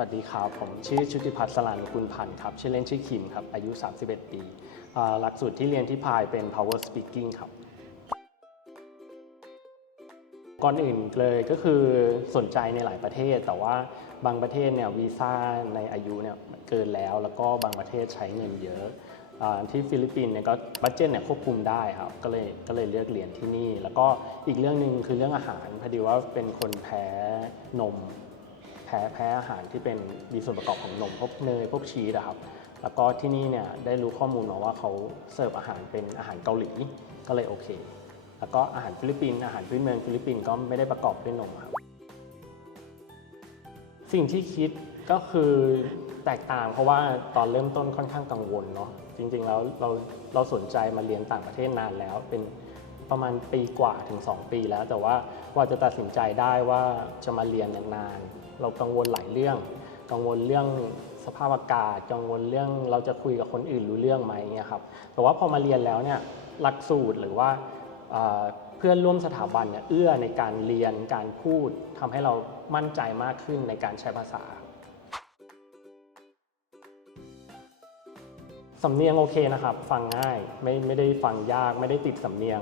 วัสดีครับ ผมชื่อชุติพัฒน์สลานุกุลพันธ์ครับ ชื่อเล่นชื่อคิมครับ อายุ 31 ปีหลักสูตรที่เรียนที่พายเป็น power speaking ครับ ก่อนอื่นเลยก็คือสนใจในหลายประเทศ แต่ว่าบางประเทศเนี่ยวีซ่าในอายุเนี่ยเกินแล้ว แล้วก็บางประเทศใช้เงินเยอะอาที่ฟิลิปปินส์เนี่ยก็บัตเจ็ตเนี่ยควบคุมได้ครับก็เลยก็เลยเลือกเรียนที่นี่ แล้วก็อีกเรื่องหนึ่งคือเรื่องอาหารพอดีว่าเป็นคนแพ้นม พ้แพ้อาหารที่เป็นมีส่วนประกอบของนมพวกเนยพวกชีสอะครับแล้วก็ที่นี่เนี่ยได้รู้ข้อมูลมาว่าเขาเสิร์ฟอาหารเป็นอาหารเกาหลีก็เลยโอเค แล้วก็อาหารฟิลิปปินส์อาหารพื้นเมืองฟิลิปปินส์ก็ไม่ได้ประกอบด้วยนมครับสิ่งที่คิดก็คือแตกต่างเพราะว่าตอนเริ่มต้นค่อนข้างกังวลเนาะจริงๆแล้วเราเราสนใจมาเรียนต่างประเทศนานแล้วเป็น ประมาณปีกว่าถึง 2 ปีแล้ว แต่ว่ากว่าจะตัดสินใจได้ว่าจะมาเรียนนานๆเรากังวลหลายเรื่อง กังวลเรื่องสภาพอากาศกังวลเรื่องเราจะคุยกับคนอื่นรู้เรื่องไหมเนี่ยครับแต่ว่าพอมาเรียนแล้วเนี่ยหลักสูตรหรือว่าเอ่อเพื่อนร่วมสถาบันเนี่ยเอื้อในการเรียนการพูดทำให้เรามั่นใจมากขึ้นในการใช้ภาษา สำเนียงโอเคนะครับ ฟังง่ายไม่ไม่ได้ฟังยากไม่ได้ติดสำเนียง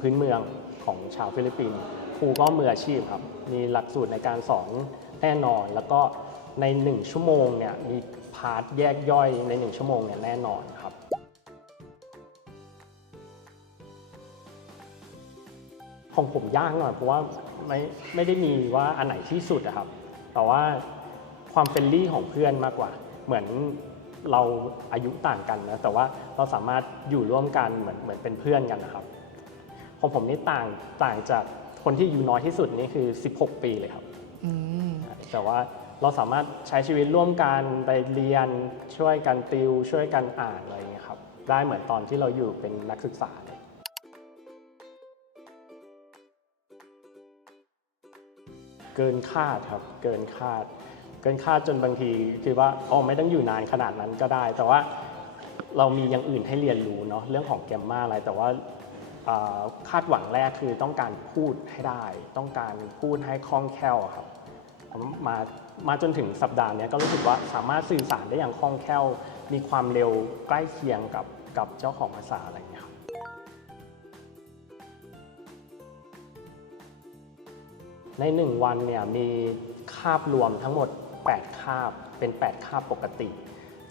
พื้นเมืองของชาวฟิลิปปินส์ครูก็มืออาชีพครับ มีหลักสูตรในการสอนแน่นอน แล้วก็ใน 1 ชั่วโมงเนี่ยมีพาร์ทแยกย่อยใน 1 ชั่วโมงเนี่ยแน่นอนครับของผมยากหน่อยเพราะว่าไม่ไม่ได้มีว่าอันไหนที่สุดอะครับ แต่ว่าความเป็นลี่ของเพื่อนมากกว่า เหมือน เราอายุต่างกันนะแต่ว่าเราสามารถอยู่ร่วมกันเหมือนเหมือนเป็นเพื่อนกันนะครับของผมนี่ต่างต่างจากคนที่อายุน้อยที่สุดนี่คือ 16 ปีเลยครับอืมแต่ว่าเราสามารถใช้ชีวิตร่วมกันไปเรียนช่วยกันติว ช่วยกันอ่านอะไรอย่างเงี้ยครับได้เหมือนตอนที่เราอยู่เป็นนักศึกษาเลยเกินคาดครับเกินคาด เกินคาดจนบางทีคือว่าอ๋อไม่ต้องอยู่นานขนาดนั้นก็ได้ แต่ว่าเรามีอย่างอื่นให้เรียนรู้เนาะเรื่องของแกมมาอะไรแต่ว่าคาดหวังแรกคือต้องการพูดให้ได้ ต้องการพูดให้คล่องแคล่วครับมามาจนถึงสัปดาห์นี้ก็รู้สึกว่าสามารถสื่อสารได้อย่างคล่องแคล่ว มีความเร็วใกล้เคียงกับกับเจ้าของภาษาอะไรอย่างเงี้ยครับใน 1 วันเนี่ยมีคาบรวมทั้งหมด 8 คาบ เป็น 8 คาบปกติ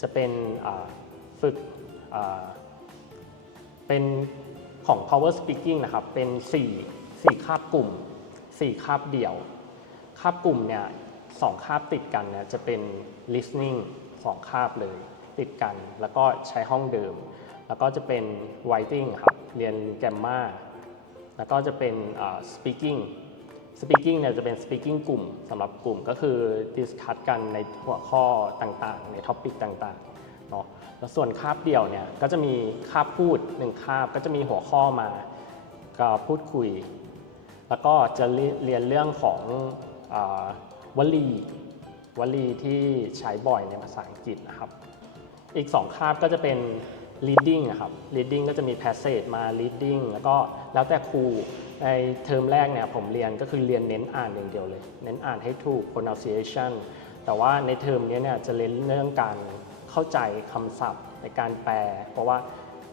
จะเป็นฝึกเป็นของ power speaking นะครับ เป็น 4 4 คาบกลุ่ม 4 คาบเดี่ยว คาบกลุ่มเนี่ยสองคาบติดกันเนี่ยจะเป็น listening สองคาบเลยติดกัน แล้วก็ใช้ห้องเดิม แล้วก็จะเป็น writing ครับ เรียนแกมมาแล้วก็จะเป็น speaking speaking เนี่ยจะเป็น speaking กลุ่มสำหรับกลุ่มก็คือ discuss กันในหัวข้อต่างๆ ในท็อปิกต่างๆเนาะแล้วส่วนคาบเดี่ยวเนี่ยก็จะมีคาบพูดหนึ่งคาบก็จะมีหัวข้อมาก็พูดคุย แล้วก็จะเรียนเรื่องของอวลีวลีที่ใช้บ่อยในภาษาอังกฤษนะครับ อีก 2 คาบก็จะเป็น reading นะครับ reading ก็จะมี passage มา reading แล้วก็แล้วแต่ครูในเทอมแรกเนี่ยผมเรียนก็คือเรียนเน้นอ่านอย่างเดียวเลย เน้นอ่านให้ถูก pronunciation แต่ว่าในเทอมนี้เนี่ยจะเน้นเรื่องการเข้าใจคำศัพท์ในการแปล เพราะว่า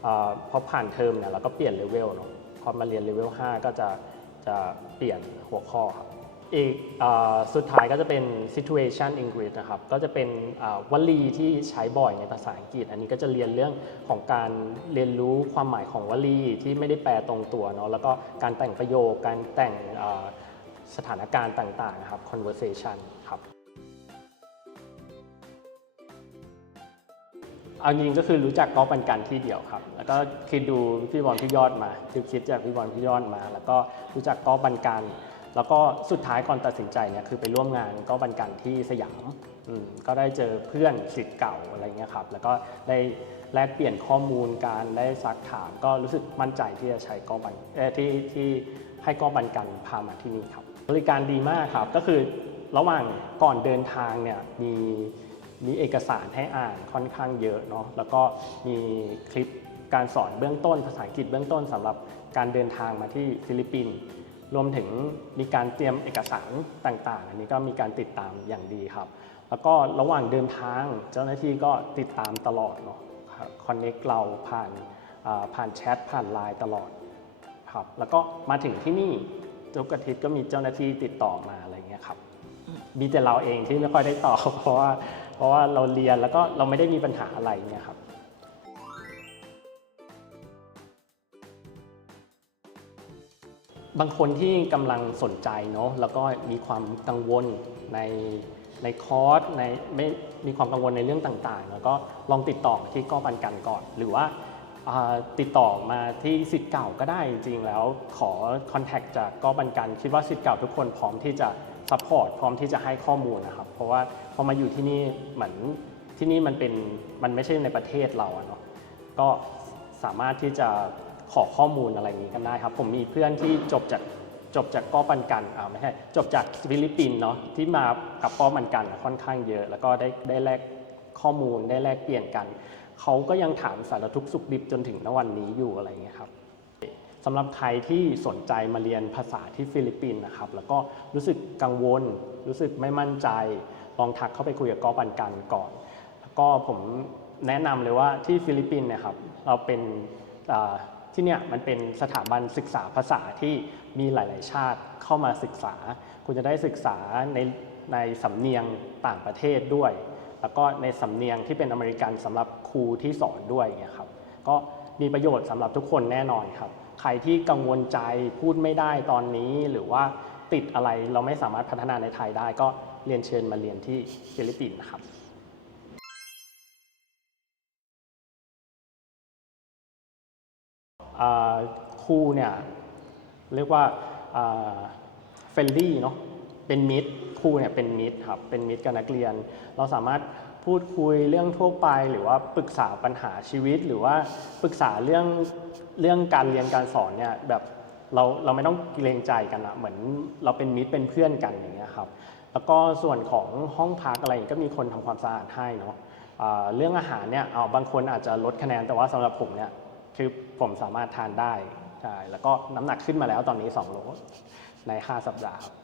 อพอผ่านเทอมเนี่ยเราก็เปลี่ยนเลเวลเนาะพอมาเรียนเลเวล5ก็จะจะเปลี่ยนหัวข้อครับ อีกอสุดท้ายก็จะเป็น situation English นะครับ ก็จะเป็นวลีที่ใช้บ่อยในภาษาอังกฤษ อันนี้ก็จะเรียนเรื่องของการเรียนรู้ความหมายของวลีที่ไม่ได้แปลตรงตัวเนาะ แล้วก็การแต่งประโยค การแต่งสถานการณ์ต่างๆนะครับ conversation ครับเอาจริงๆก็คือรู้จักก๊อฟปันกันที่เดียวครับ แล้วก็คือดูพี่บอลพี่ยอดมา คือคิดจากพี่บอลพี่ยอดมา แล้วก็รู้จักก๊อฟปันกัน แล้วก็สุดท้ายก่อนตัดสินใจเนี่ยคือไปร่วมงานก๊อฟปันกันที่สยามมก็ได้เจอเพื่อนสิทธิ์เก่าอะไรเงี้ยครับแล้วก็ได้แลกเปลี่ยนข้อมูลการได้ซักถาม ก็รู้สึกมั่นใจที่จะใช้ก๊อฟปันที่ที่ให้ก๊อฟปันกันพามาที่นี่ครับ บริการดีมากครับก็คือระหว่างก่อนเดินทางเนี่ยมีมีเอกสารให้อ่านค่อนข้างเยอะเนาะแล้วก็มีคลิปการสอนเบื้องต้นภาษาอังกฤษเบื้องต้นสำหรับการเดินทางมาที่ฟิลิปปินส์ รวมถึงมีการเตรียมเอกสารต่างๆ อันนี้ก็มีการติดตามอย่างดีครับ แล้วก็ระหว่างเดินทางเจ้าหน้าที่ก็ติดตามตลอดเนาะคอนเน็กเราผ่านผ่านแชทผ่านไลน์ตลอดครับ แล้วก็มาถึงที่นี่ทุกอาทิตย์ก็มีเจ้าหน้าที่ติดต่อมาอะไรเงี้ยครับมีแต่เราเองที่ไม่ค่อยได้ต่อเพราะว่าเพราะว่าเราเรียนแล้วก็เราไม่ได้มีปัญหาอะไรเนี่ยครับ บางคนที่กำลังสนใจเนาะแล้วก็มีความกังวลในในคอร์สในไม่มีความกังวลในเรื่องต่างๆ แล้วก็ลองติดต่อที่ก้อปันกันก่อน หรือว่าติดต่อมาที่สิทธิ์เก่าก็ได้จริงๆแล้วขอคอนแทคจากก้อปันกัน คิดว่าสิทธิ์เก่าทุกคนพร้อมที่จะซัพพอร์ตพร้อมที่จะให้ข้อมูลนะครับ เพราะว่าพอมาอยู่ที่นี่เหมือนที่นี่มันเป็นมันไม่ใช่ในประเทศเราเนาะก็สามารถที่จะ ขอข้อมูลอะไรอย่างนี้กันได้ครับ ผมมีเพื่อนที่จบจากจบจากก้อปันกันอ่าไม่ใช่จบจากฟิลิปปินส์เนาะที่มากับก้อปันกันค่อนข้างเยอะ แล้วก็ได้ได้แลกข้อมูลได้แลกเปลี่ยนกัน เขาก็ยังถามสารทุกข์สุขดิบจนถึงณวันนี้อยู่อะไรอย่างเงี้ยครับสำหรับใครที่สนใจมาเรียนภาษาที่ฟิลิปปินส์นะครับ แล้วก็รู้สึกกังวล รู้สึกไม่มั่นใจ ลองทักเข้าไปคุยกับก้อปันกันก่อน แล้วก็ผมแนะนำเลยว่าที่ฟิลิปปินส์เนี่ยครับ เราเป็นอ่า ที่เนี่ยมันเป็นสถาบันศึกษาภาษาที่มีหลาย ๆ ชาติเข้ามาศึกษา คุณจะได้ศึกษาในในสำเนียงต่างประเทศด้วย แล้วก็ในสำเนียงที่เป็นอเมริกันสำหรับครูที่สอนด้วยเงี้ยครับก็มีประโยชน์สำหรับทุกคนแน่นอนครับใครที่กังวลใจพูดไม่ได้ตอนนี้หรือว่าติดอะไรเราไม่สามารถพัฒนาในไทยได้ก็เรียนเชิญมาเรียนที่ฟิลิปปินส์นะครับ ครูเนี่ยเรียกว่าเฟลลี่เนาะเป็นมิตรครูเนี่ยเป็นมิตรครับเป็นมิตรกับนักเรียน เราสามารถพูดคุยเรื่องทั่วไป หรือว่าปรึกษาปัญหาชีวิต หรือว่าปรึกษาเรื่องเรื่องการเรียนการสอนเนี่ยแบบเราเราไม่ต้องเกรงใจกันอะเหมือนเราเป็นมิตรเป็นเพื่อนกันอย่างเงี้ยครับแล้วก็ส่วนของห้องพักอะไรก็มีคนทำความสะอาดให้เนาะเรื่องอาหารเนี่ยเอาบางคนอาจจะลดคะแนนแต่ว่าสำหรับผมเนี่ยคือผมสามารถทานได้ ใช่แล้วก็น้ำหนักขึ้นมาแล้วตอนนี้ 2 โลใน 5 สัปดาห์ครับ